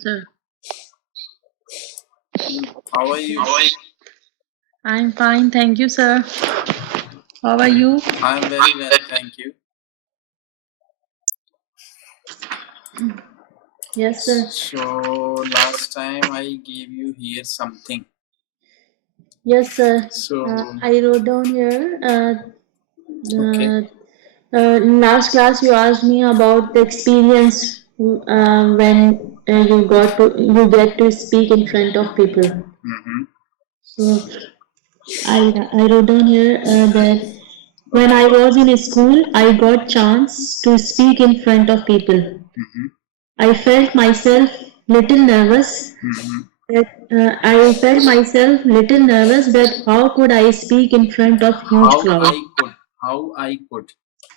sir. How are you? I'm fine, thank you, sir. How are you? I'm very well, thank you. Yes, sir. So last time I gave you here something. Yes, sir. So I wrote down here. okay. In last class, you asked me about the experience when you get to speak in front of people. Mm-hmm. So I wrote down here that when I was in school, I got chance to speak in front of people. Mm-hmm. I felt myself little nervous. Mm-hmm. I felt myself little nervous that how could I speak in front of huge How crowd? I could.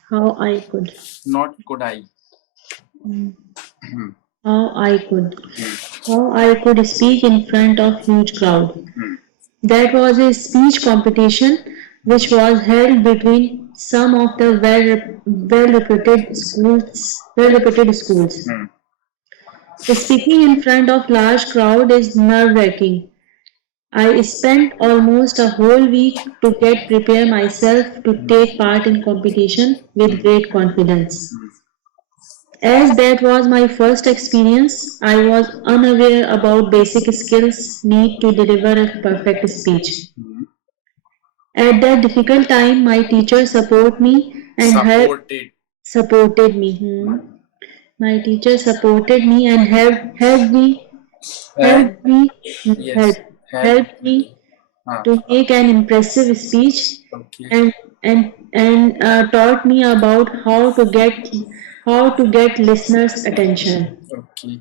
How I could. Not could I. Mm. Hmm. How I could. How I could speak in front of huge crowd. Hmm. That was a speech competition which was held between some of the well-reputed schools. Hmm. Speaking in front of large crowd is nerve-wracking. I spent almost a whole week to get prepare myself to take part in competition with great confidence. As that was my first experience, I was unaware about basic skills need to deliver a perfect speech. Hmm. At that difficult time, my teacher supported me. My teacher supported me and And helped me, help, yes, help. helped me Ah. to make an impressive speech Okay. and taught me about how to get listeners' attention. Okay.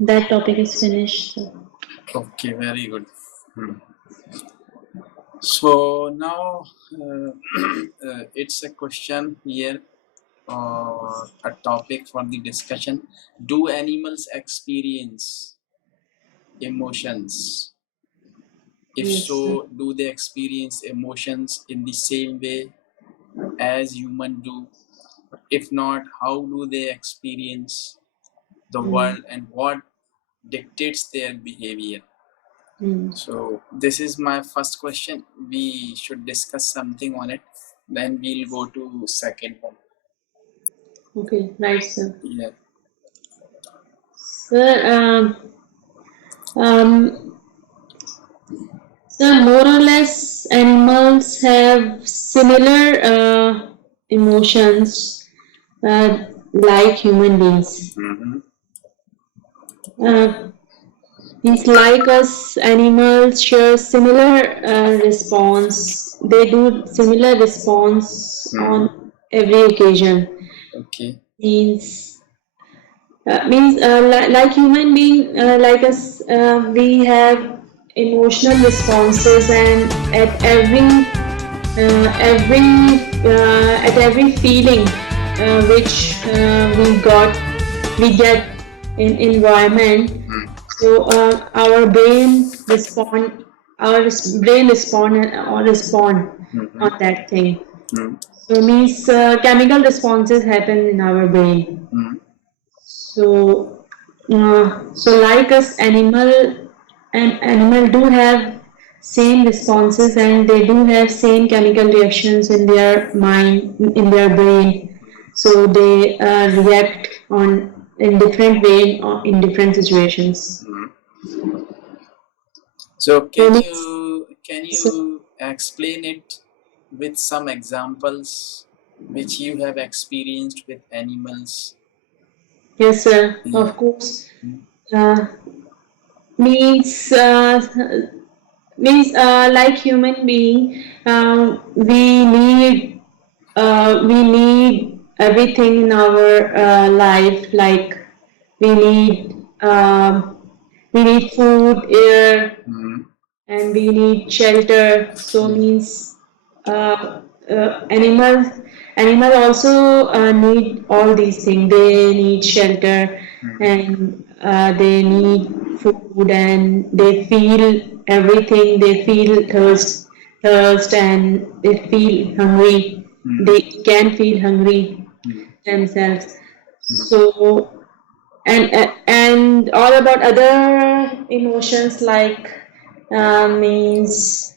That topic is finished. Okay, very good. Hmm. So now it's a question here, a topic for the discussion. Do animals experience emotions? If Yes, sir. so, do they experience emotions in the same way as humans do? If not, how do they experience the world and what dictates their behavior? So this is my first question. We should discuss something on it. Then we'll go to second one. Okay, right, sir. Yeah. Sir, um, sir, more or less, animals have similar emotions like human beings. Mm-hmm. Means like us, animals share similar response. They do similar response on every occasion. Okay. Like human being, like us, we have emotional responses, and at every feeling which we get in environment. So our brain respond on that thing. So means chemical responses happen in our brain. So like us, animal do have same responses, and they do have same chemical reactions in their mind, in their brain. So they react on in different way or in different situations. So So can you explain it with some examples which you have experienced with animals? yes, sir. Of course. Uh, means like human being, we need everything in our life. Like we need we need food, air, and we need shelter. So means uh, animal also need all these things. They need shelter, and they need food, and they feel everything. They feel thirst, and they feel hungry. They can feel hungry themselves. So and all about other emotions like means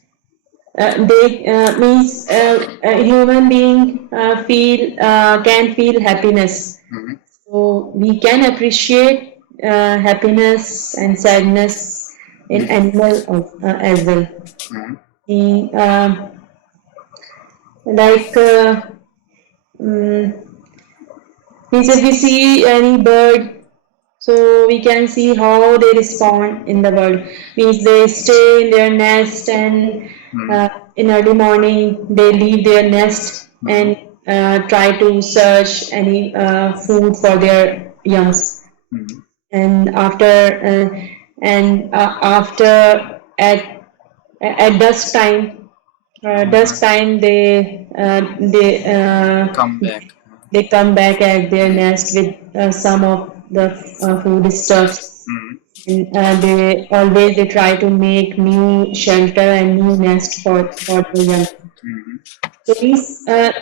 they means a human being feel can feel happiness. Mhm. So we can appreciate happiness and sadness in Mhm. animal as well. Mhm. We, like mm, means if we see any bird, so we can see how they respond in the world. Means they stay in their nest and Mhm. in early morning they leave their nest Mhm. and try to search any food for their youngs. Mhm. And after at dusk time Come back. they come back at their nest with some of the food stuffs, Mhm. and they try to make new shelter and new nest for the young. Mhm. So these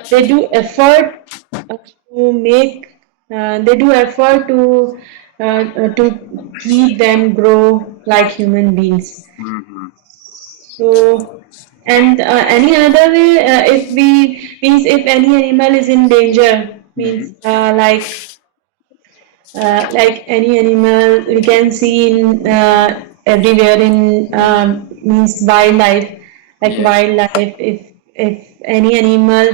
they do effort to make they do effort to keep them grow like human beings. Mhm. So, and any other way, if we means if any animal is in danger, Mhm. means like any animal we can see in everywhere in means wildlife, like Yes. wildlife. If any animal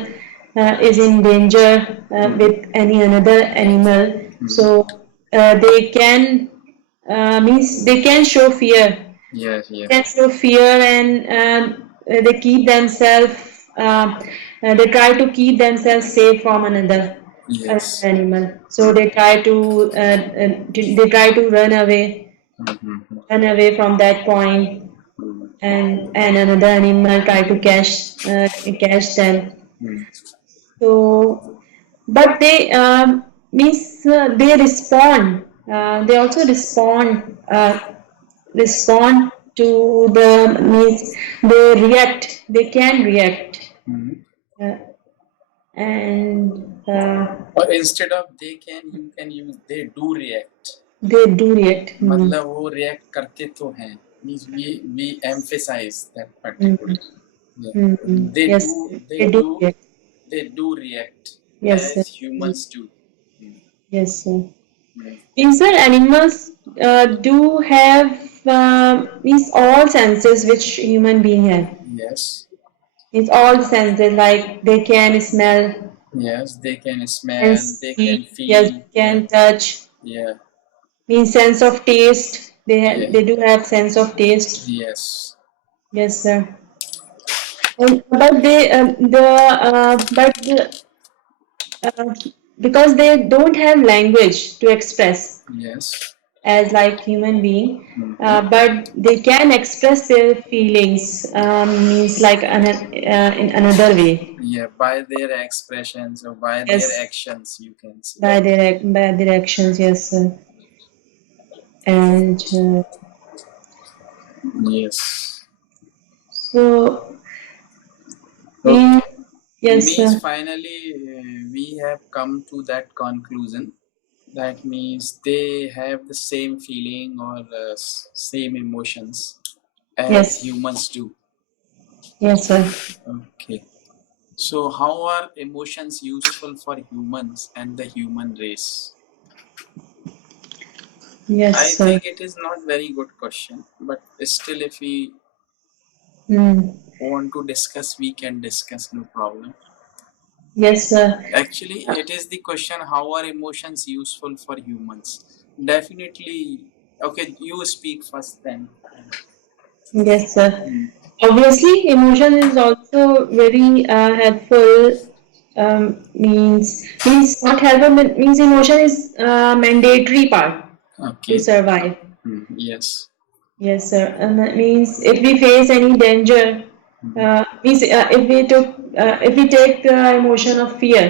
is in danger Mhm. with any another animal, Mhm. so they can means they can show fear, Yes. Yes. can show fear, and they keep themselves they try to keep themselves safe from another Yes. animal, so Mhm. they try to Mhm. run away from that point, Mhm. and another animal try to catch them. Mhm. So but they means they respond, they also respond to the means they can react, Mhm. uh, and Or instead of they can, you can use they do react. they do react. मतलब वो react करते तो हैं. Means we emphasize that Mm, particular. Yeah. They yes, do they they do do react. they do react Yes, sir. as humans do. Mm. Yes, sir. Mm. Means sir, animals do have means all senses which human being have. Yes. Means all senses like they can smell Yes. They can and smell. They can see. Yes, feel. they Yeah. can touch. Yeah. Means sense of taste. Yeah. They do have sense of taste. Yes. Yes, sir. And, but they but uh, because they don't have language to express Yes. as like human being, Mhm. but they can express their feelings. Means like in another way. Yeah. By their expressions or by their Yes, actions, you can say. by their actions. Yes, sir. And Yes. so we Okay. yes, Means sir. finally we have come to that conclusion. That means they have the same feeling or same emotions as Yes, humans do. yes, sir. Okay. So how are emotions useful for humans and the human race? I Yes, sir. think it is not very good question, but still if we Mm. want to discuss, we can discuss, no problem. Yes, sir. Actually, it is the question how are emotions useful for humans? Definitely. Okay, you speak first then. Yes, sir. Hmm. Obviously, emotion is also very helpful. Means not helpful, but means emotion is mandatory part to Okay. survive. Hmm. Yes. Yes, sir. And that means if we face any danger, Hmm. means if we take the emotion of fear.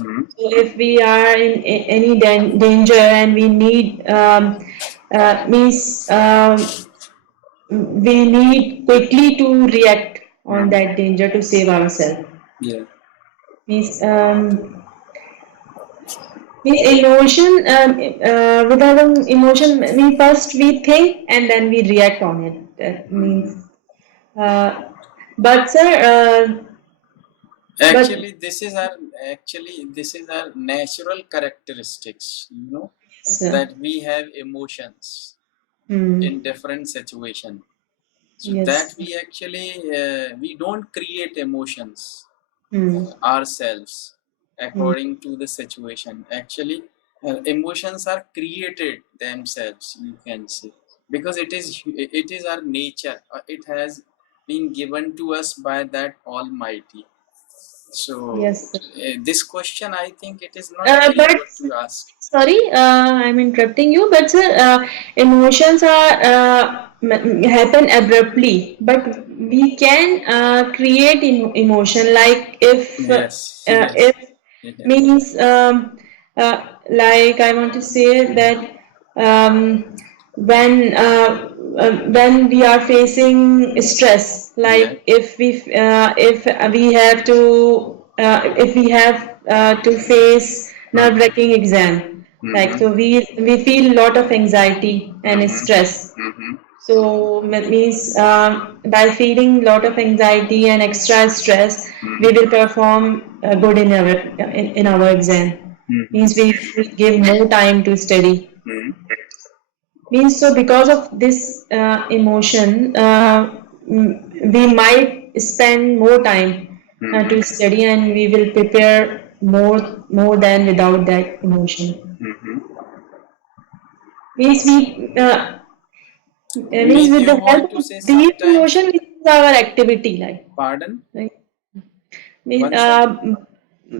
Hmm. So if we are in any danger and we need means we need quickly to react on Hmm. that danger to save ourselves. Yeah. Means Means emotion, without an emotion, we first we think and then we react on it. That Mhm. means, uh, but sir, but Actually, this is our natural characteristics. You know sir, that we have emotions hmm, in different situation. So that yes, we don't create emotions hmm, ourselves hmm, according to the situation. Actually, emotions are created themselves, you can say, because it is our nature. It has been given to us by that Almighty. So yes, sir. this question, I think, it is not very But good to ask. sorry, I'm interrupting you, but sir, emotions are happen abruptly, but we can create emotion like Yes, if yes, yeah, means like I want to say that um, when we are facing stress, yeah. like if we have to if we have to face Mm-hmm. nerve-wracking exam, like Mm-hmm. so we feel a lot of anxiety and Mm-hmm. stress. Mm-hmm. So that means by feeling a lot of anxiety and extra stress, we will perform good in our exam. Means Mm-hmm. we will give more time to study. Mm-hmm. Means so because of this emotion, we might spend more time Mm-hmm. to study, and we will prepare more than without that emotion. Mm-hmm. Means means Means with you the want help to of say these sometimes, emotion, this is our activity, pardon, like mean, once again.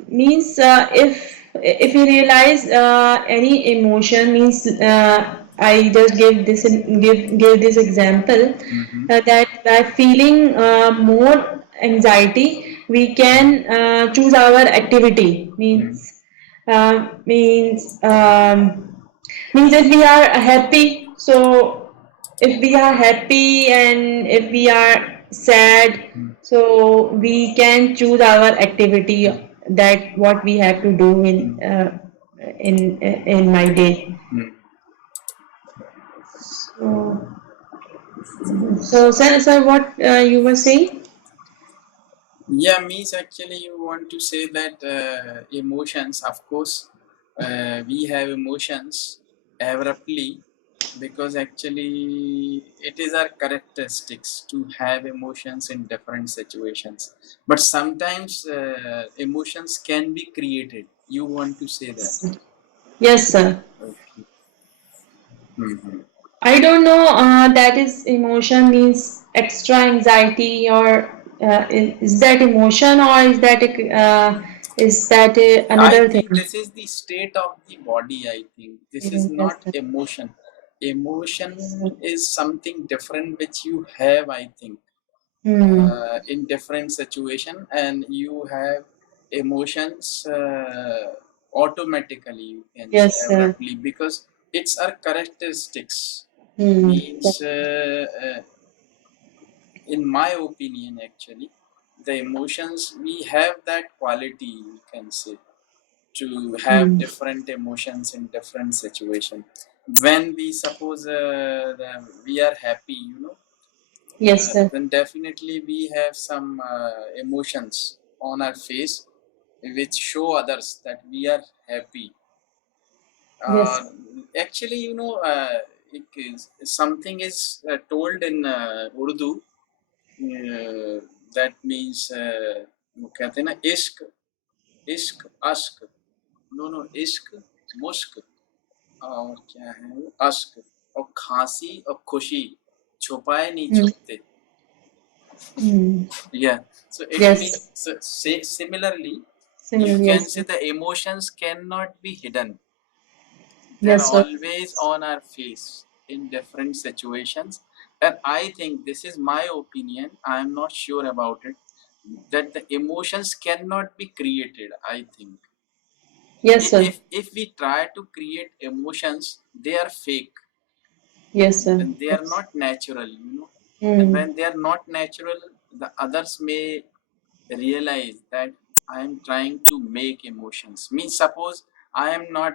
means if you realize any emotion means I just give this example Mm-hmm. that by feeling more anxiety we can choose our activity means if we are happy, so if we are happy and if we are sad, so we can choose our activity that what we have to do in my day. Mm. So, sir, what you were saying? Yeah, means actually you want to say that emotions, of course, we have emotions abruptly because actually it is our characteristics to have emotions in different situations. But sometimes emotions can be created. You want to say that? Yes, sir. Okay. Mm-hmm. I don't know. That is emotion means extra anxiety, or is that emotion, or is that I another think thing? this is the state of the body. I think this is Yes, not sir. emotion. Emotion is something different which you have, I think, Hmm. in different situation, and you have emotions automatically. You can say Yes, sir. abruptly because it's our characteristics. Hmm. Means, in my opinion, actually, the emotions we have that quality. You can say to have Hmm. different emotions in different situation when we suppose we are happy, Yes, sir. then definitely we have some emotions on our face which show others that we are happy. uh, Yes. Actually, something is told in Urdu, that means वो कहते हैं ना इश्क इश्क अश्क no no इश्क मुश्क और क्या है वो अश्क और खांसी और खुशी छुपाए नहीं Hmm. छुपते. Hmm. Yeah, so it means Yes. so, say, similarly you Similar. can Yes, say sir. the emotions cannot be hidden. They're Yes, sir. always on our face in different situations, and I think this is my opinion, I am not sure about it, that the emotions cannot be created, I think. Yes, sir. If we try to create emotions, they are fake Yes, sir. and they are Yes. not natural, and Hmm. when they are not natural, the others may realize that I am trying to make emotions. Means suppose I am not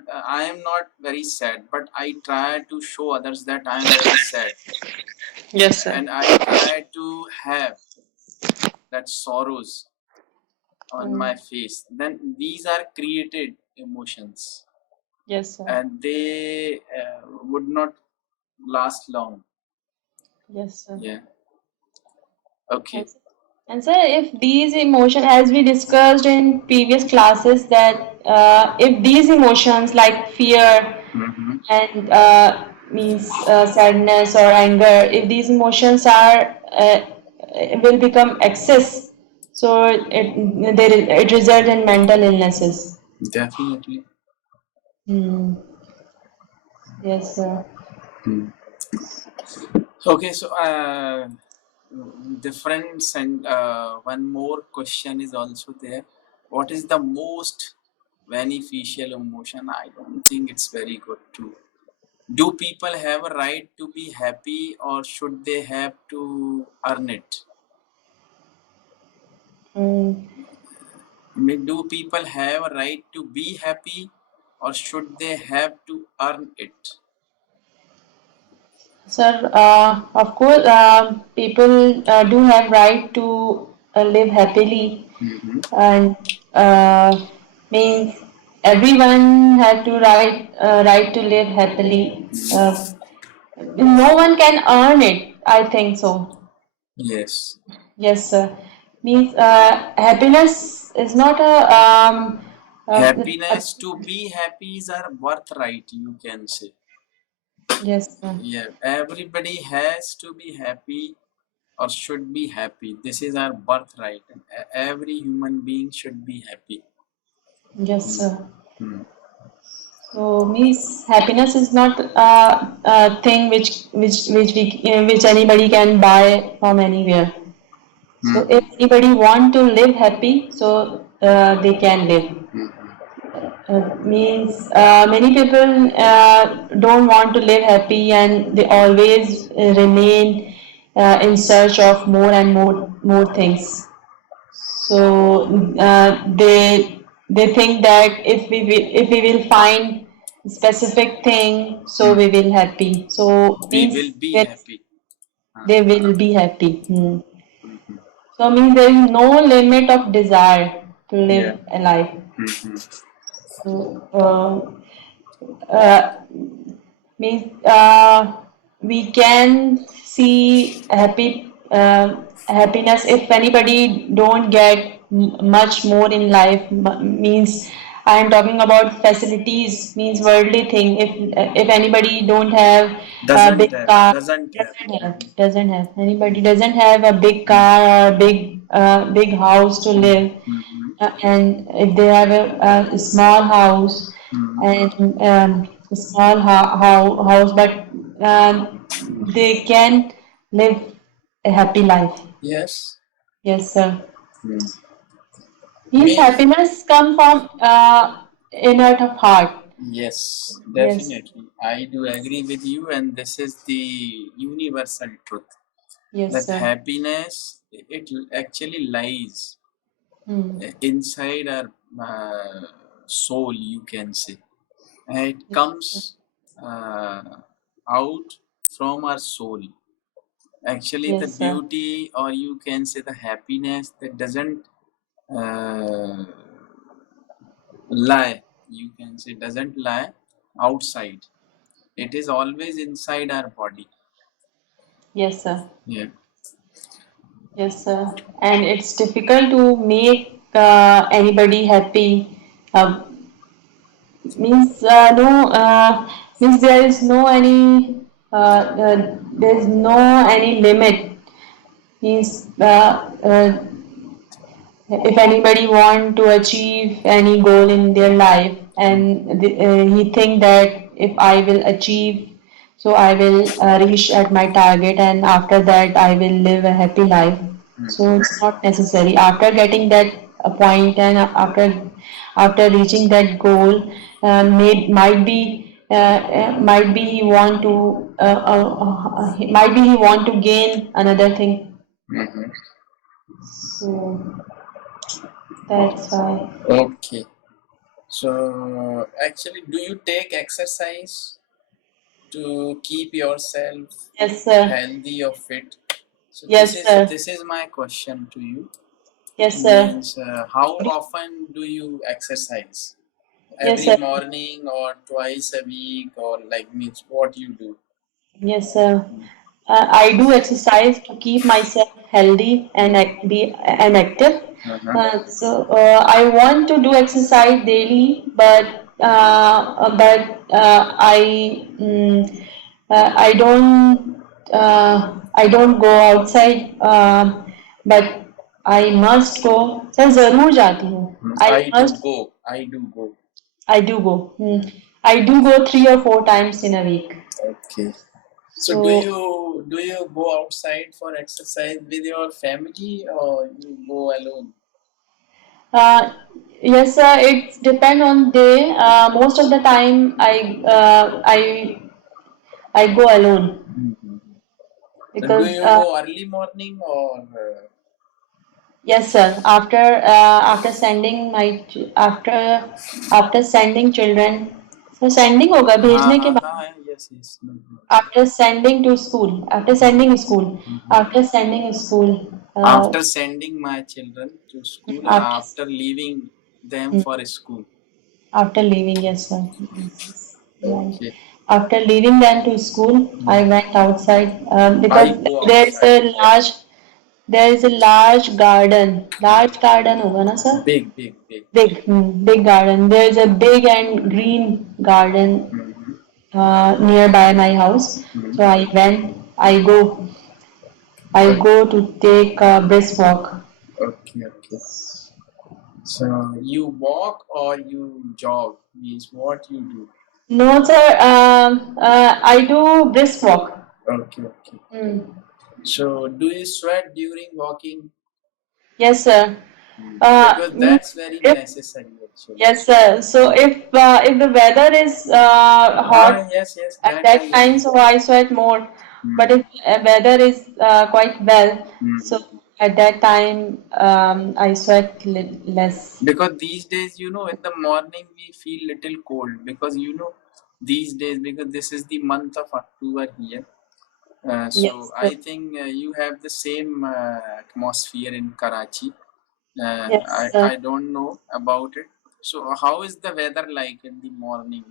very sad, but I try to show others that I am very sad, Yes, sir. and I try to have that sorrows on Mm. my face. Then these are created emotions, Yes, sir. and they would not last long. Yes, sir. Yeah. And, Okay. sir, if these emotions, as we discussed in previous classes, that if these emotions like fear Mm-hmm. and means sadness or anger, if these emotions are will become excess, so it results in mental illnesses. Definitely. Hmm. Yes, sir. Hmm. Okay, so difference and one more question is also there. What is the most beneficial emotion? I don't think it's very good too. Do people have a right to be happy, or should they have to earn it? Hmm. Do people have a right to be happy, or should they have to earn it? Sir, of course, people do have right to live happily, Mm-hmm. and means everyone have to right to live happily. No one can earn it. I think so. Yes. Yes, sir. Means happiness is not a Happiness, to be happy is our birthright, you can say. yes, sir. Yeah, everybody has to be happy or should be happy. This is our birthright. Every human being should be happy. Yes, Hmm. sir. Hmm. So means happiness is not a thing which anybody can buy from anywhere. So if Hmm. anybody want to live happy, so they can live. Hmm. Means many people don't want to live happy and they always remain in search of more and more things. So they think that if we will find specific thing, so Hmm. we will happy. So We will means be that happy. Huh. they will be happy. Hmm. Mhm. So means there is no limit of desire to Yeah. live a life. Mhm. So means we can see happiness if anybody don't get much more in life means I am talking about facilities means worldly thing if anybody don't have a Doesn't big have. car Doesn't have. Mhm. doesn't have anybody doesn't have a big car or big house to live Mhm. and if they have a small house Mhm. and a small house, but they can live a happy life. Yes. Yes, sir. Hmm. Means May happiness come from inner of heart. Yes, Yes, definitely. I do agree with you, and this is the universal truth yes, that sir. happiness it actually lies Hmm. inside our soul, you can say, and it Yes, comes uh, out from our soul. Actually, the yes, sir. beauty, or you can say the happiness, that doesn't uh, lie. You can say doesn't lie outside. It is always inside our body. Yes, sir. Yeah. Yes, sir. And it's difficult to make anybody happy. Uh, means no means there is no any limit means if anybody want to achieve any goal in their life and he think that if I will achieve so I will reach at my target and after that I will live a happy life so Mhm. it's not necessary after getting that point and after reaching that goal might be he want to might be he want to gain another thing Mhm. so that's why. Okay. So actually, do you take exercise to keep yourself Yes, sir. healthy or fit? So this Yes, is sir. this is my question to you. Yes, sir. Means how often do you exercise? Yes, Every sir. morning or twice a week, or like means what you do? Yes, sir. I do exercise to keep myself healthy and be and active. Uh-huh. I want to do exercise daily, but I don't go outside. But I must go. Sir जरूर जाती हूँ. I I do must. go. I do go. I do go. I do go 3 or 4 times in a week. Okay. So So. do you go outside for exercise with your family or you go alone? Uh, yes, sir. It depends on day. Most of the time, I go alone Mhm. So do because you go early morning or yes, sir. After sending after sending children, so sending होगा हाँ भेजने के हाँ बाद. हाँ yes yes no, no. After sending school, After sending my children to school or after after leaving them mm, for school? after leaving, yes, sir. Yes. Right. Okay. After leaving them to school, I went outside I because go there is outside. a large garden. Large garden होगा ना sir? Big, big, big. Big garden. There is a big and green garden Mm-hmm. nearby my house. So Mm-hmm. I go to take a brisk walk. Okay, okay. So you walk or you jog means what you do? No, sir. I do brisk walk. Okay, okay. Hmm. So do you sweat during walking? Yes, sir. Because Means that's very if necessary actually. yes, sir. So if the weather is hot Ah, yes, yes, at that I that time, agree. so I sweat more. But if weather is quite well, so Mm. at that time I sweat less. Because these days, in the morning we feel little cold because these days because this is the month of October here. So Yes, sir. I think you have the same atmosphere in Karachi. Yes, I don't know about it. So how is the weather like in the morning?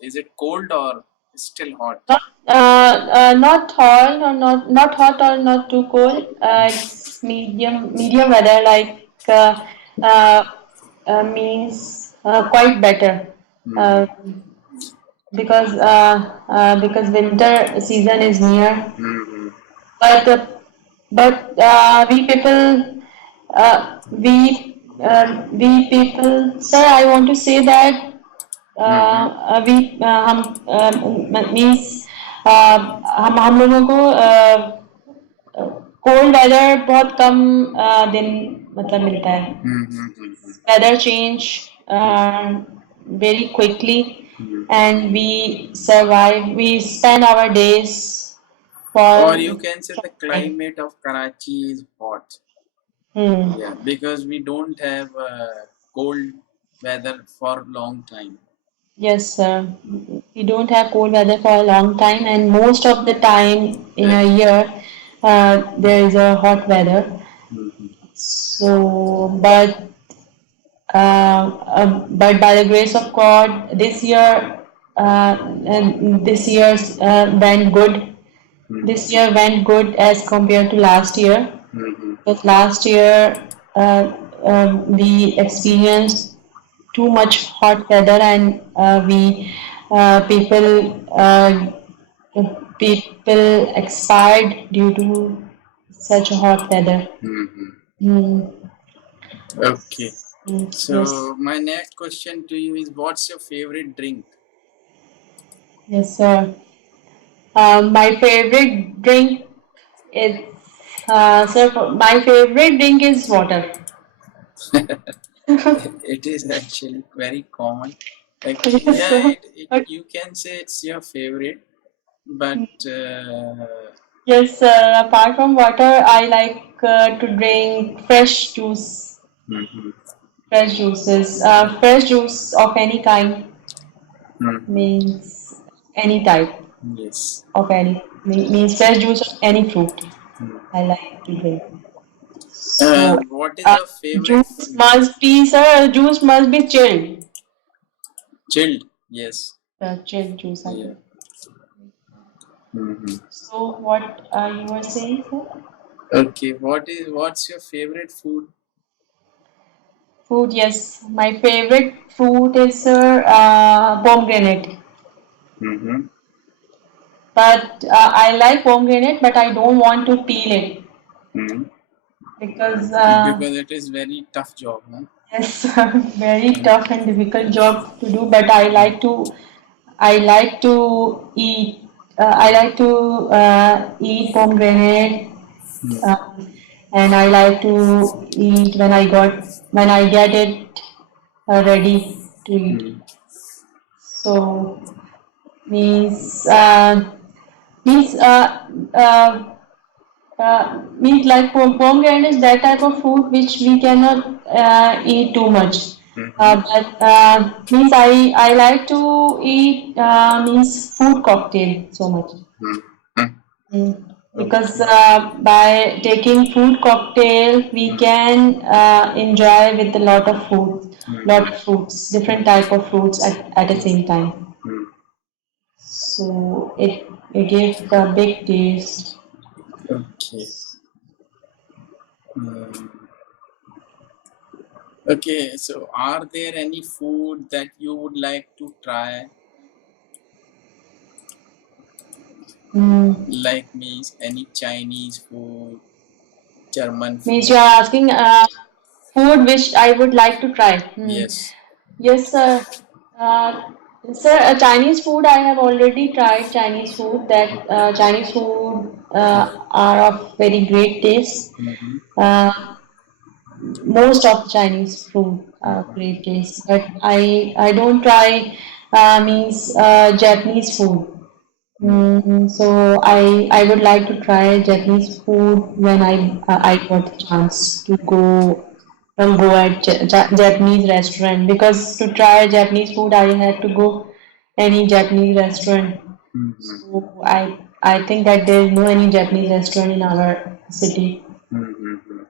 Is it cold or still hot? not hot or not hot or not too cold. It's medium weather uh, uh, means quite better. Mm-hmm. Uh, because winter season is near. Mm-hmm. But we people, sir, I want to say that Mm-hmm. means हम लोगों को cold weather बहुत कम दिन मतलब मिलता है. Mm-hmm. Weather change very quickly, and we survive. We spend our days Or you for can say the surviving. climate of Karachi is hot. Hmm. Yeah, because we don't have cold weather for long time. Yes, sir. We don't have cold weather for a long time, and most of the time in a year, there is a hot weather. So, but by the grace of God, this year's went good. This year went good as compared to last year. Mm-hmm. But last year, we experienced too much hot weather, and we people expired due to such a hot weather. Mm-hmm. Mm, Okay. yes, So my next question to you is, what's your favorite drink? yes, sir. My favorite drink is, my favorite drink is water. It is actually very common. Actually, Yes, yeah, sir. Okay. you can say it's your favorite, but Yes, sir. Apart from water, I like to drink fresh juice. mhm. Fresh juices. Fresh juice of any kind Mm-hmm. means any type Yes. of any means fresh juice of any fruit. Mm. I like to drink. So And what is uh, your favorite juice food? must be, sir. Juice must be chilled. Chilled. Yes. Chilled juice. I Yeah. mean. Mm-hmm. So what you were saying, sir? Okay. What's your favorite food? Food, yes. My favorite fruit is, sir, pomegranate. Mm-hmm. But I like pomegranate, but I don't want to peel it Mm-hmm. because Because it is very tough job, huh? yes, very tough and difficult job to do. But I like to eat. I like to eat pomegranate, um, and I like to eat when I get it ready to eat. Mm-hmm. So means means means like pomegranate is that type of fruit which we cannot eat too much. Mm-hmm. But means I like to eat means food cocktail so much. Mm-hmm. Because Okay. by taking food cocktail we can enjoy with a lot of food, lot Mm-hmm. of fruits, different type of fruits at the same time. Mm-hmm. So it gives a big taste. Okay. Mm. Okay. So, are there any food that you would like to try? Mm. Like means any Chinese food, German Means you food? are asking food which I would like to try. Yes. Yes, sir. Uh, sir, Chinese food I have already tried Chinese food. That Chinese food are of very great taste. Mm-hmm. Uh, Most of Chinese food are of great taste, but I don't try means Japanese food. So I would like to try Japanese food when I got the chance to go at Japanese restaurant, because to try Japanese food I had to go any Japanese restaurant. Mm-hmm. So I think that there is no any Japanese restaurant in our city. Mm-hmm.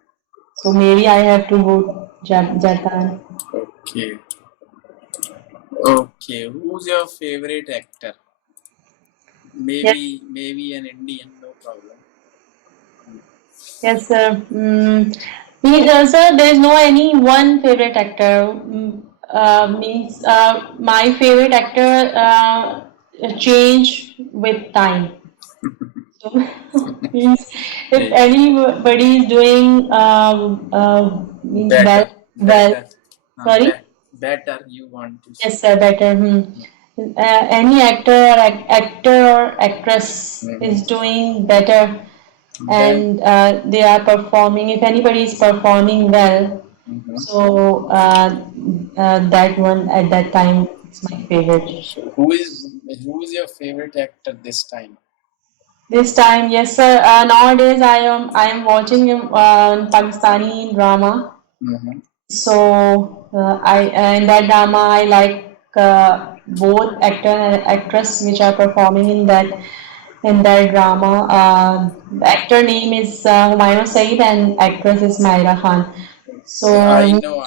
So maybe I have to go Japan. Okay. Okay. Who's your favorite actor? Yes, Maybe an Indian, no problem. yes, sir. Sir, there is no any one favorite actor. Means my favorite actor change with time. So means if Yeah. anybody is doing means Better, well, better, sorry. better. You want to say? Yes, sir, better. Any actor or actress is Mm-hmm. doing better, Then. and they are performing. If anybody is performing well, Mm-hmm. so that one at that time is my favorite. So who is your favorite actor this time? This time, yes, sir. Nowadays, I am watching Pakistani drama. Mm-hmm. So I in that drama I like both actor and actress which are performing in that drama. The actor name is Humayun Saeed and actress is Myra Khan. Okay, So I know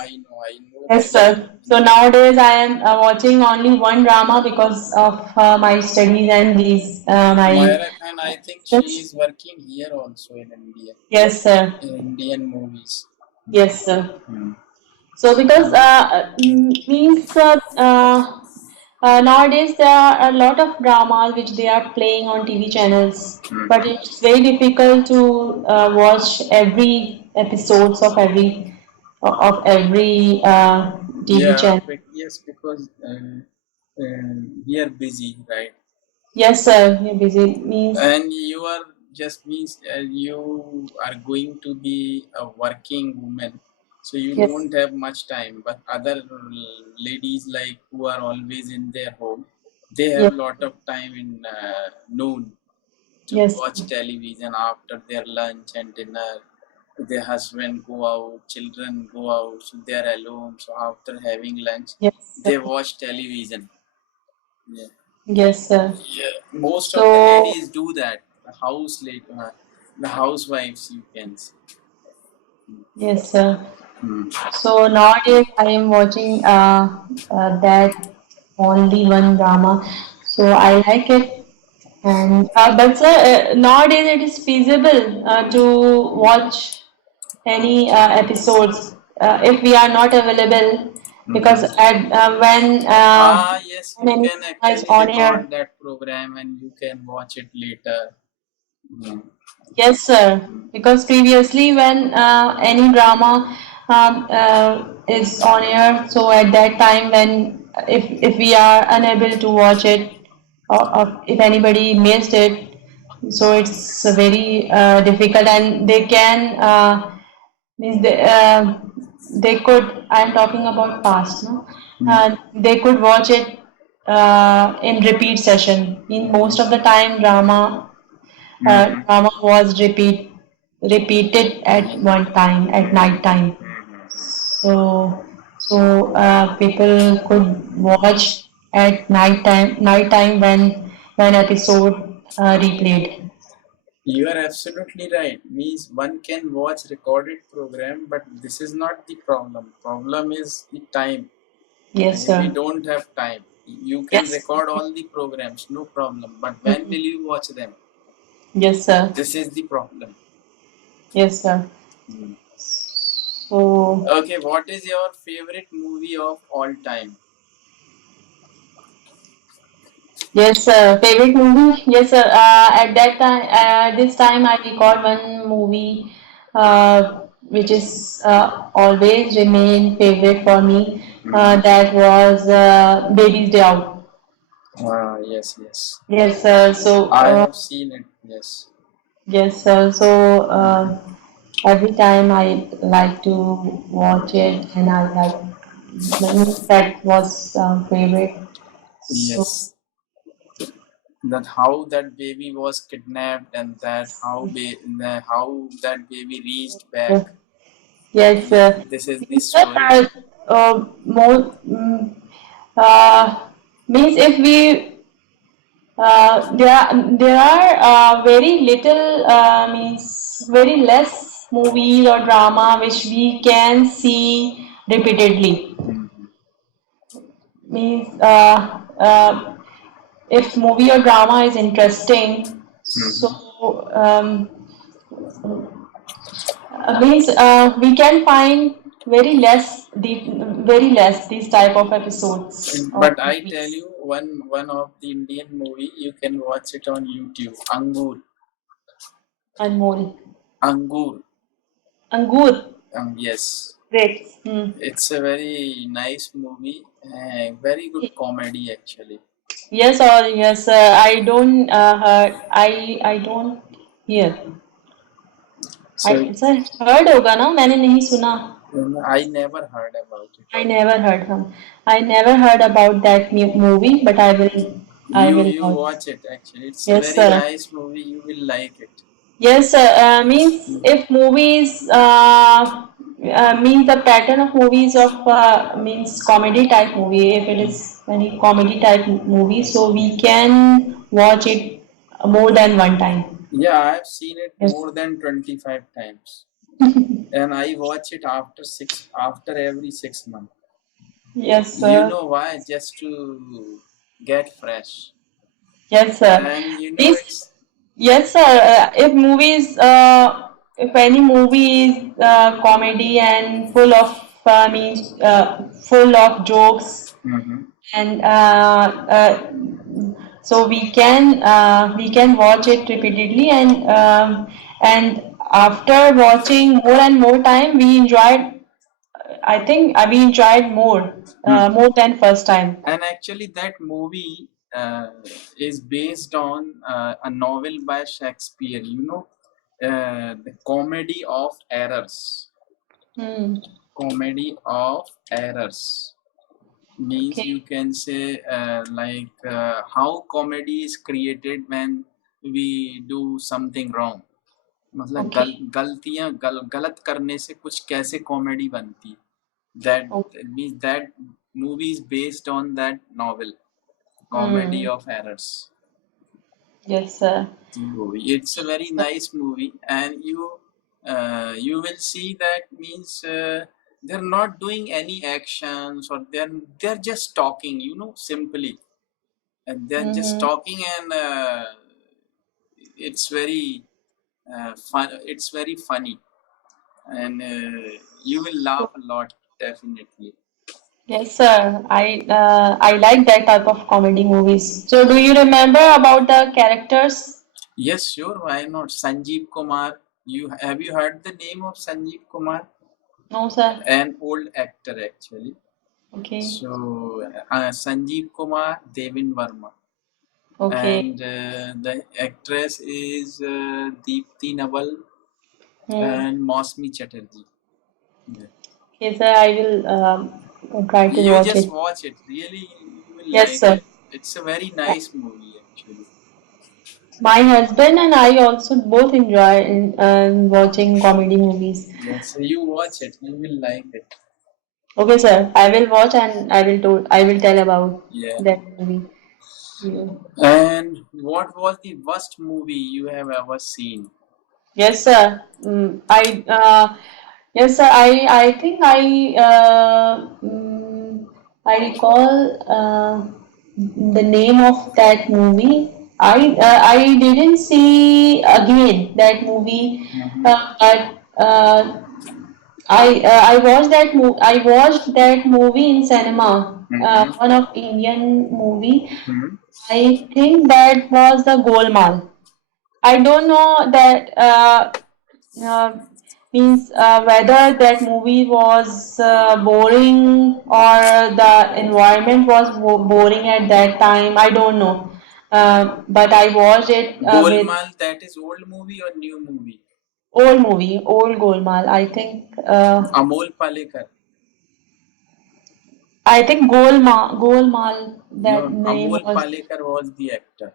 yes, them. sir. So nowadays I am watching only one drama because of my studies and these my Myra Khan, I think she yes, is working here also in India, yes, sir. in Indian movies. Yes, sir. Mm. So because means nowadays there are a lot of dramas which they are playing on TV channels, but Mm-hmm. it's very difficult to watch every episodes of every TV Yeah, channel. but yes, because we are busy, right? Yes, sir. You're busy. Means And you are just means you are going to be a working woman, so you yes, don't have much time. But other ladies like who are always in their home, they have yes, lot of time in noon to yes, watch television after their lunch and dinner. their husband go out, children go out, so they are alone. So after having lunch, Yes, sir. they watch television. Yeah. Yes, sir. Yeah. Most of the So, ladies do that. The housewives, you can see. yes, sir. Hmm. So nowadays I am watching that only one drama. So I like it. And but sir, nowadays it is feasible to watch any episodes if we are not available because Mhm. Yes, when you any can drama is actually on record air. that program and you can watch it later. Hmm. Yes, sir. Because previously, when any drama is on air, so at that time, when if we are unable to watch it, or if anybody missed it, so it's very difficult, and they can means they could. I am talking about past, no? They could watch it in repeat session. In most of the time, Mhm. drama was repeated at one time at night time. So people could watch at night time when episode replayed. You are absolutely right. Means one can watch recorded program, but this is not the problem. Problem is the time. Yes, We sir. don't have time. You can Yes. record all the programs, no problem. But when Mhm. will you watch them? Yes, sir. This is the problem. Yes, sir. Hmm. So Okay, what is your favorite movie of all time? yes, sir. Favorite movie? Yes, sir. At that time, this time I record one movie, which is always remain favorite for me. That was Baby's Day Out. Ah, yes, yes. Yes, sir. So I have seen it. Yes. yes, sir. So every time I like to watch it, and I like that was favorite. So Yes. That how that baby was kidnapped and how that baby reached back. yes, sir. This is the Means that story. more uh, means if we there are very little means very less movies or drama which we can see repeatedly. Mhm. Means if movie or drama is interesting, so Mhm. um, means we can find very less these type of episodes or But I tell movies. you, one of the Indian movie you can watch it on YouTube. Angur, Anmol. Angur. Angur. Yes, Great. Hmm. it's a very nice movie. Very good comedy actually. Yes or yes, I don't heard. I don't hear. So sir heard होगा ना मैंने नहीं सुना. I never heard about it. I never heard him. I never heard about that movie, but I will You watch. watch it actually. It's a Yes, very sir. nice movie. You will like it. Yes, sir. Means if movies means the pattern of movies of means comedy type movie. If it is any comedy type movie, so we can watch it more than one time. Yeah, I've seen it Yes. more than 25 times. And I watch it after every 6 months. Yes, You sir. know why? Just to get fresh. Yes, sir. And you know Means it's yes, sir. If any movie is comedy and full of jokes, Mhm. and so we can watch it repeatedly, and after watching more and more time, we enjoyed. I think we enjoyed more than first time. And actually that movie is based on a novel by Shakespeare, the comedy of errors. Hmm. Comedy of errors means you Okay. can say how comedy is created when we do something wrong. मतलब Okay. गलतियां गलत करने से कुछ कैसे comedy बनती है, that Oh, means that movie is based on that novel, Comedy hmm. of Errors Yes, sir. movie. It's a very nice movie, and you will see that means they're not doing any actions, or they're just talking, simply, and they're just Mm-hmm. talking, and it's very fun. It's very funny, and you will laugh a lot, definitely. Yes, sir. I like that type of comedy movies. So, do you remember about the characters? Yes, sure. Why not? Sanjeev Kumar. You heard the name of Sanjeev Kumar? No, sir. An old actor actually. Okay. So Sanjeev Kumar, Devin Verma, Okay. and the actress is Deepti Naval Hmm. and Mosmi Chatterjee. Yeah. Okay, sir. I will try to You watch just it. watch it. Really, you will Yes, like sir. it. It's a very nice movie actually. My husband and I also both enjoy watching comedy movies. Yes, so you watch it. You will like it. Okay, sir. I will watch and I will tell about Yeah. that movie. Yeah. And what was the worst movie you have ever seen? Yes, sir. Yes, sir. I think I recall the name of that movie. I didn't see again that movie, Mm-hmm. but I watched I watched that movie in cinema. Mm-hmm. One of Indian movie. Mm-hmm. I think that was the Golmaal. I don't know that uh, means whether that movie was boring or the environment was boring at that time. I don't know. But I watched it with Golmaal, that is old movie or new movie? old Golmaal. Amol Palekar. I think Golmaal. That No, name Amol was. Palekar was the actor.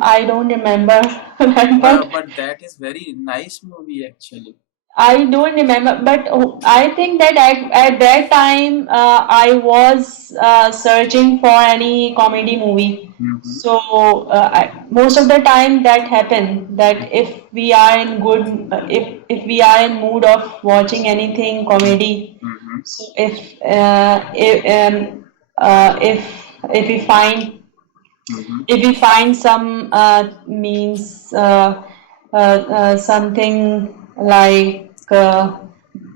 I don't remember that, but But that is very nice movie actually. I don't remember, but I think that at that time I was searching for any comedy movie. Mm-hmm. So most of the time that happen that if we are in good if we are in mood of watching anything comedy, Mm-hmm. so if we find Mm-hmm. if we find some means something like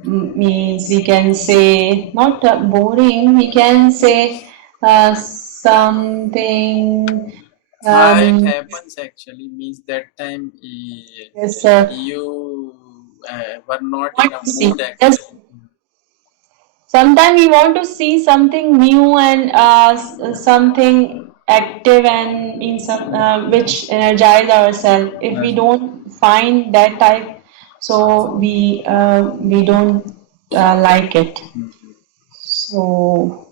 means we can say not boring, we can say something It um, happens actually. Means that time yes, you were not in want a to see. mood Yes, actually. sometimes we want to see something new and something active and in some which energize ourselves. If we don't find that type, so we don't like it. Mhm. So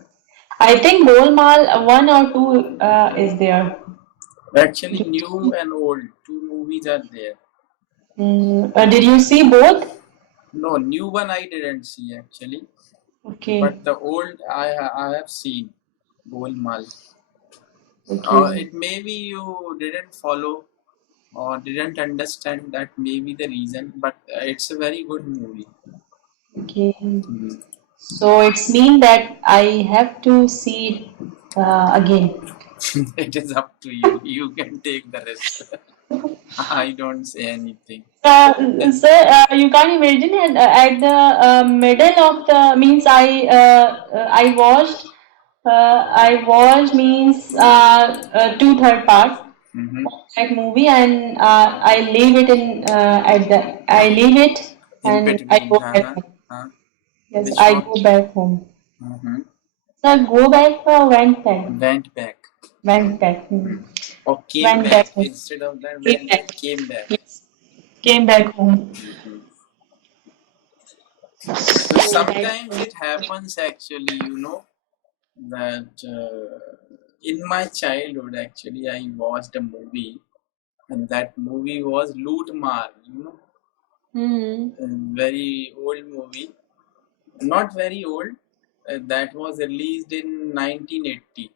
I think Golmaal one or two is there. Actually, new and old two movies are there. Did you see both? No, new one I didn't see actually, Okay, but the old I have seen. Golmaal. okay, It maybe you didn't follow or didn't understand, that may be the reason, but it's a very good movie. okay. Mm. So it's mean that I have to see it again. It is up to you. You can take the rest. I don't say anything. Sir, you can't imagine at the middle of the means I watched means two third part Mm-hmm. of that movie and I leave it in at the I leave it In and I between, go back huh? home. Huh? Yes, Which I one? go back home. Mm-hmm. Sir, go back or went back? Went back. Went back. Or came Went back. back home. Instead of that, Came went, back. came back. Yes, came back home. Mhm. So So that sometimes it happens actually, that in my childhood, actually, I watched a movie. and that movie was Loot Maar, Mm-hmm. a very old movie, not very old. That was released in 1980,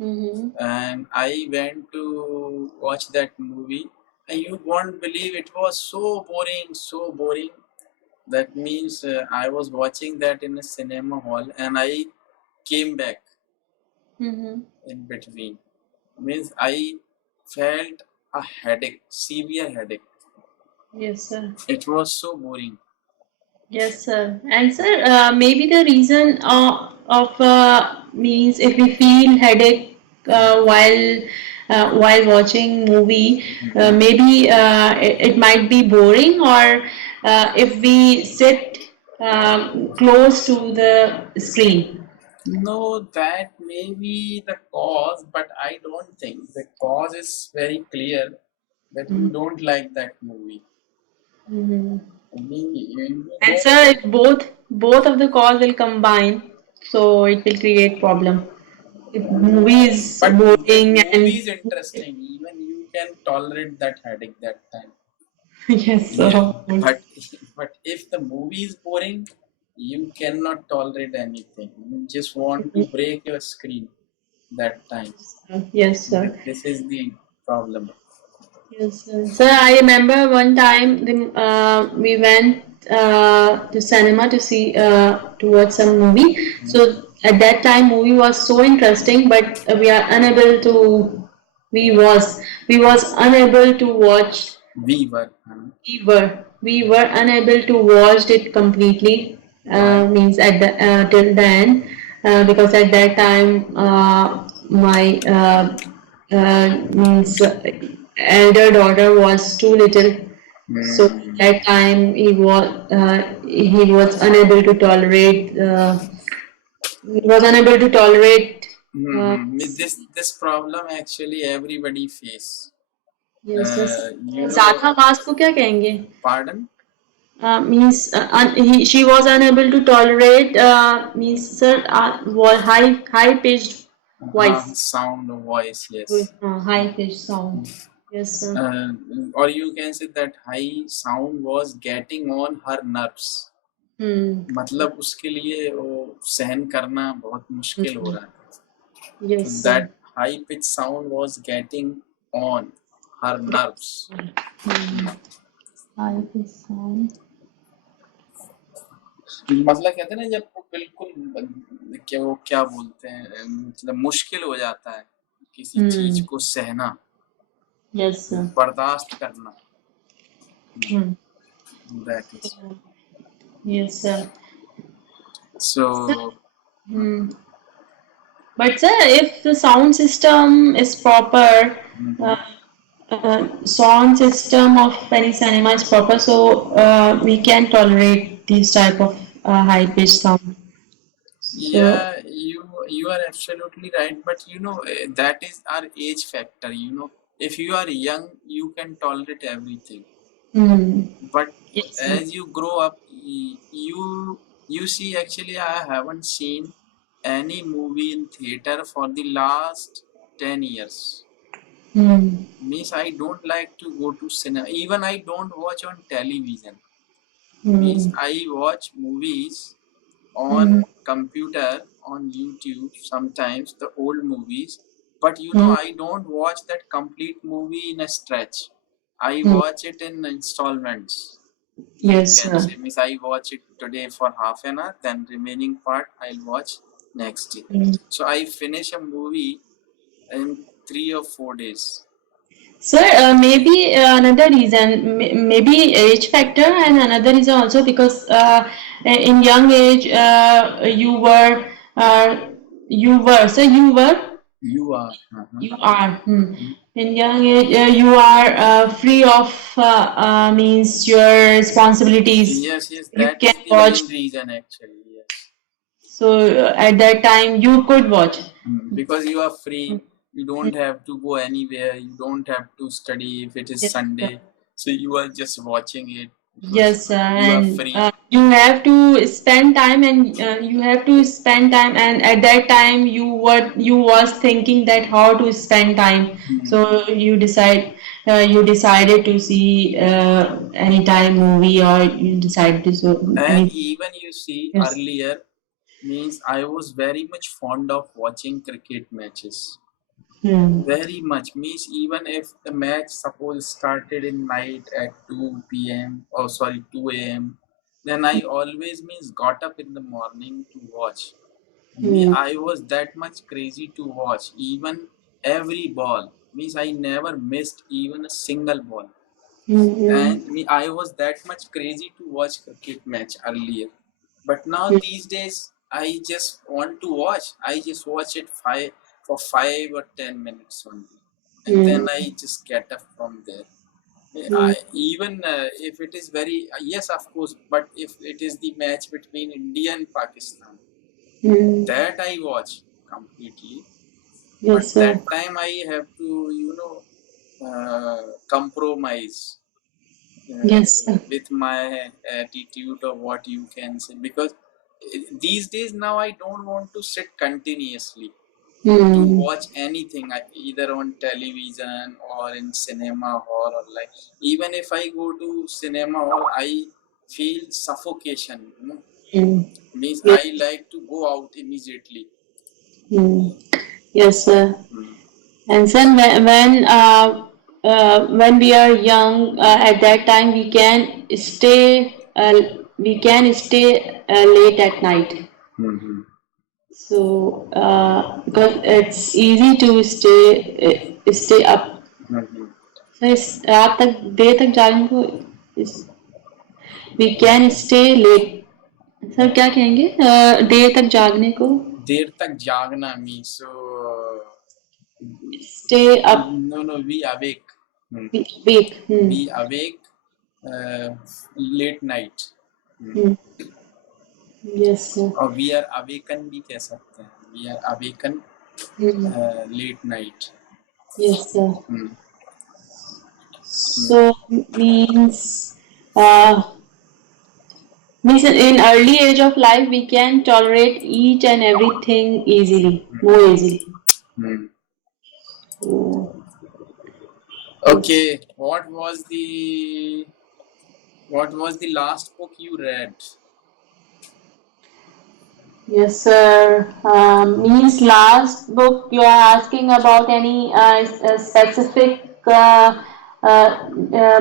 Mm-hmm. and I went to watch that movie, and you won't believe it was so boring, so boring. That means I was watching that in a cinema hall, and I came back Mm-hmm. in between. Means I felt a headache, severe headache. Yes, sir. It was so boring. Yes, sir. And sir, maybe the reason of means if we feel headache while watching movie, maybe it might be boring, or if we sit close to the screen. No, that may be the cause, but I don't think the cause is very clear that you don't like that movie. Mm-hmm. You And don't. sir, if both of the cause will combine, so it will create problem. If movie is But if boring movie and is interesting, even you can tolerate that headache that time. yes, sir, Yeah, of course. but but if the movie is boring, you cannot tolerate anything. You just want to break your screen that time. Yes, sir. This is the problem. Yes, sir. Sir, I remember one time we went to cinema to see to watch some movie. So at that time, movie was so interesting, but we are unable to. We was unable to watch. We were. We were unable to watch it completely. Why? Means at the till then, because at that time my means elder daughter was too little. So at that time he was unable to tolerate. He was unable to tolerate. Uh, This problem actually everybody face. yes, yes. You know, ज़्यादा आवाज को क्या कहेंगे? pardon? Means she was unable to tolerate means sir high pitched voice. Sound of voice, yes. High pitched sound. Yes, sir. Uh, or you can say that high sound was getting on her nerves. Hmm. मतलब उसके लिए वो सहन करना बहुत मुश्किल हो रहा है. Yes, So sir. that high pitch sound was getting on her nerves. High pitched sound. मतलब कहते हैं ना जब वो बिल्कुल क्या बोलते हैं, मतलब मुश्किल हो जाता है किसी चीज को सहना, Yes, sir. बर्दाश्त करना. Hmm. That is. Yes, sir. So Hmm. But sir, if the sound system is proper, sound system of any cinema is proper, so we can tolerate these type of high pitched sound. So yeah, you are absolutely right, but that is our age factor. If you are young, you can tolerate everything. But yes, sir. as you grow up, you see, actually I haven't seen any movie in theater for the last 10 years. Means I don't like to go to cinema. Even I don't watch on television. Means I watch movies on computer, on YouTube, sometimes the old movies. But I don't watch that complete movie in a stretch. I watch it in installments. Yes, You can sir. say, means I watch it today for half an hour, then remaining part I'll watch next day. So I finish a movie in 3 or 4 days. Sir, maybe another reason, maybe age factor, and another reason also because in young age so you were, You are. you are. In young age, you are free of means your responsibilities. Yes, You that can is the watch. main reason actually. Yes. So at that time, you could watch. Because you are free, you don't have to go anywhere, you don't have to study if it is Yes, sir. Sunday. So you are just watching it Yes, because sir. you are And free. you have to spend time, and and at that time you was thinking that how to spend time. So you decide you decided to see anytime movie or you decided to so And any. even you see Yes. earlier, means I was very much fond of watching cricket matches. Hmm. Very much. Means even if the match suppose started in night at 2 p.m. or sorry 2 a.m. then I always means got up in the morning to watch. Me, Hmm. I was that much crazy to watch even every ball. Means I never missed even a single ball. Hmm. And me, I was that much crazy to watch cricket match earlier. But now Hmm. these days, I just want to watch. I just watch it 5 or 10 minutes only, and then Hmm. I just get up from there. Hmm. Even if it is very yes, of course. But if it is the match between India and Pakistan, Hmm. that I watch completely. But Yes, sir. that time I have to, compromise uh, Yes, sir. with my attitude or what you can say, because these days now I don't want to sit continuously to Hmm. watch anything, either on television or in cinema hall, or like even if I go to cinema hall I feel suffocation, Hmm. means Yes. I like to go out immediately. Hmm. Yes, sir. Mm. And then when we are young, at that time we can stay late at night. Mhm. So because it's easy to stay up. Mhm. So इस रात तक देर तक जागने को इस we can stay late. Sir क्या कहेंगे देर तक जागने को देर तक जागना means so stay up no we awake. Hmm. wake. We awake uh, late night. Hmm. Hmm. Yes, sir. और we are awaken भी कह सकते हैं, we are awaken Hmm. late night. Yes, sir. Hmm. Hmm. So uh, means in early age of life we can tolerate each and everything easily, more easily. Hmm. So, yes. Okay, what was the last book you read? Yes, sir. Means last book you are asking about any specific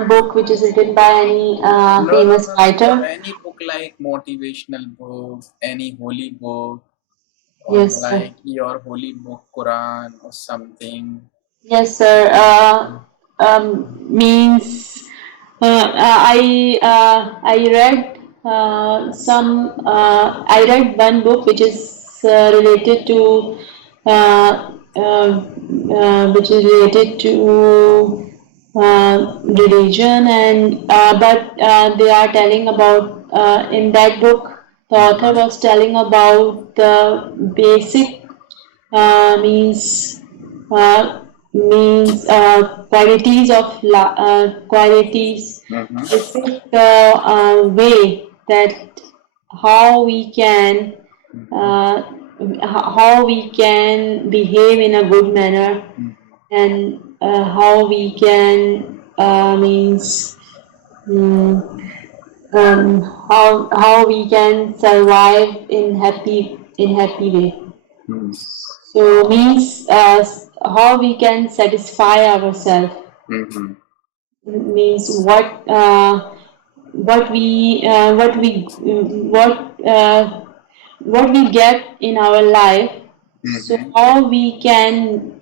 book which is written by any No, no, famous no, no, no. writer. Any book like motivational book, any holy book, or Yes, sir. like your holy book, Quran, or something. Yes, sir. Means I read I read one book which is related to which is related to religion and but they are telling about in that book the author was telling about the basic means uh, qualities of qualities Mm-hmm. basic way that how we can uh, how we can behave in a good manner and how we can means mm, how we can survive in happy way. Mm-hmm. So means how we can satisfy ourselves Mm-hmm. means what we get in our life. So Mm-hmm. how we can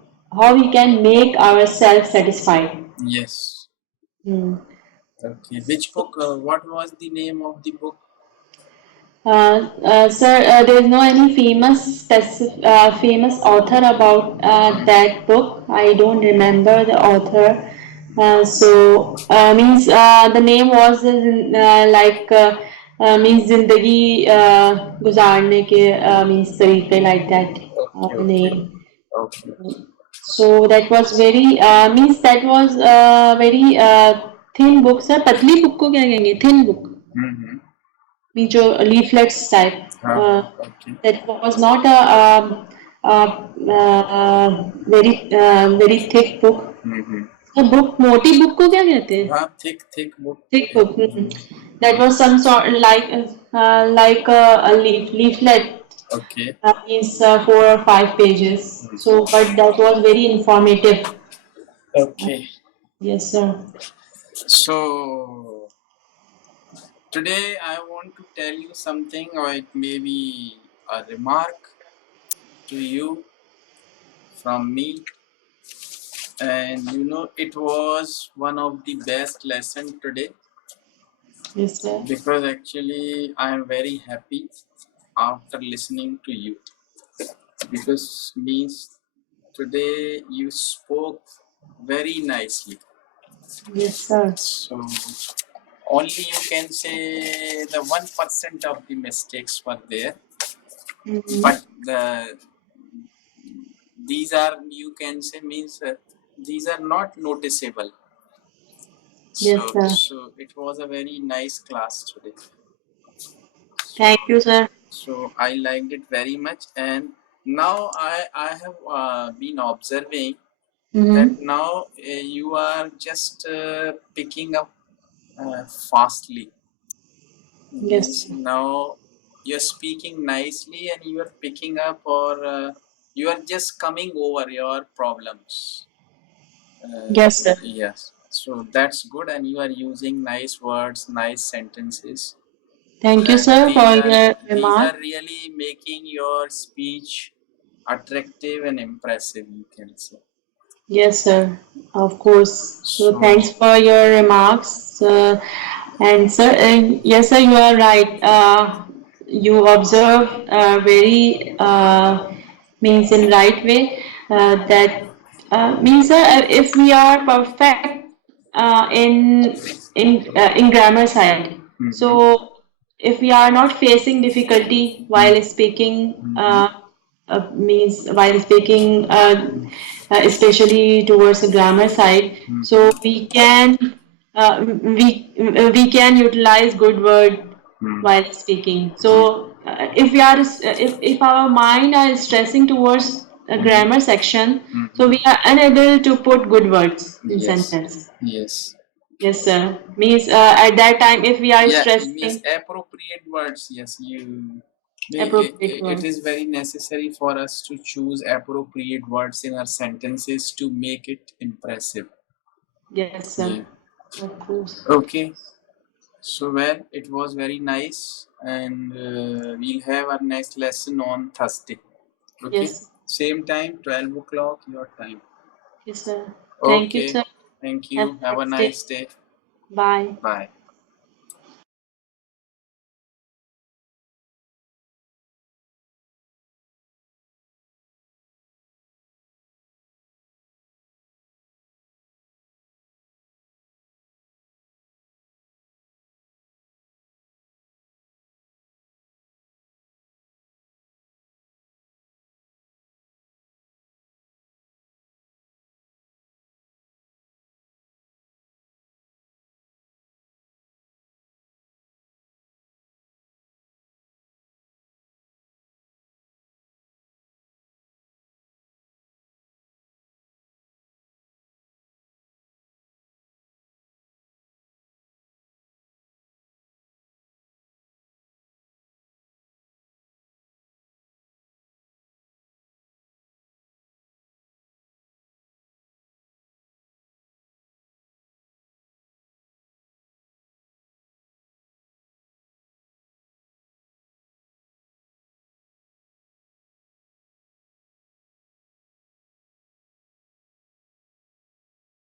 make ourselves satisfied. Yes. Hmm. Okay. Which book? What was the name of the book? Sir, there is no any famous author about that book. I don't remember the author. Means the name was means जिंदगी गुजारने के means तरीके like that Okay. Okay. name. Okay. So that was very means that was very thin book. Sir, पतली book को क्या कहेंगे? Thin book. Mm-hmm. जो leaflets type. Okay. That was not a very very thick book. Mm-hmm. तो book, मोटी book को क्या कहते हैं? हाँ, thick book. Thick book. That was some sort like a leaflet. Okay. Is 4 or 5 pages. So, but that was very informative. Okay. Yes, sir. So today I want to tell you something, or it may be a remark to you from me. And you know, it was one of the best lesson today, Yes, sir. because actually I am very happy after listening to you, because means today you spoke very nicely. Yes, sir. So only you can say the 1% of the mistakes were there, but these are, you can say, means these are not noticeable. Yes, sir. So it was a very nice class today. Thank you, sir. So I liked it very much, and now I have been observing that now you are just picking up fastly. Yes, Means now you're speaking nicely and you are picking up, or you are just coming over your problems. yes, sir. Yes. So that's good, and you are using nice words, nice sentences. Thank you, sir, for your These remark. are really making your speech attractive and impressive, you can say. Yes, sir. Of course. So So thanks for your remarks. And sir, yes, sir, you are right. You observe very means in right way that means if we are perfect in grammar side, so if we are not facing difficulty while speaking means while speaking especially towards the grammar side, so we can utilize good word while speaking. So if we are if our mind are stressing towards a grammar section, so we are unable to put good words in sentence. yes. Yes, sir. Means at that time, if we are Yeah, it means stressing, appropriate words. Yes, appropriate it word. is very necessary for us to choose appropriate words in our sentences to make it impressive. Yes, sir. Yeah. Of course. Okay. So well, it was very nice, and we'll have our next lesson on Thursday. Okay. Yes. Same time, 12 o'clock your time. Yes, sir. Thank you, Okay. sir. Thank Have you. a Have a nice day. nice day. Bye. Bye.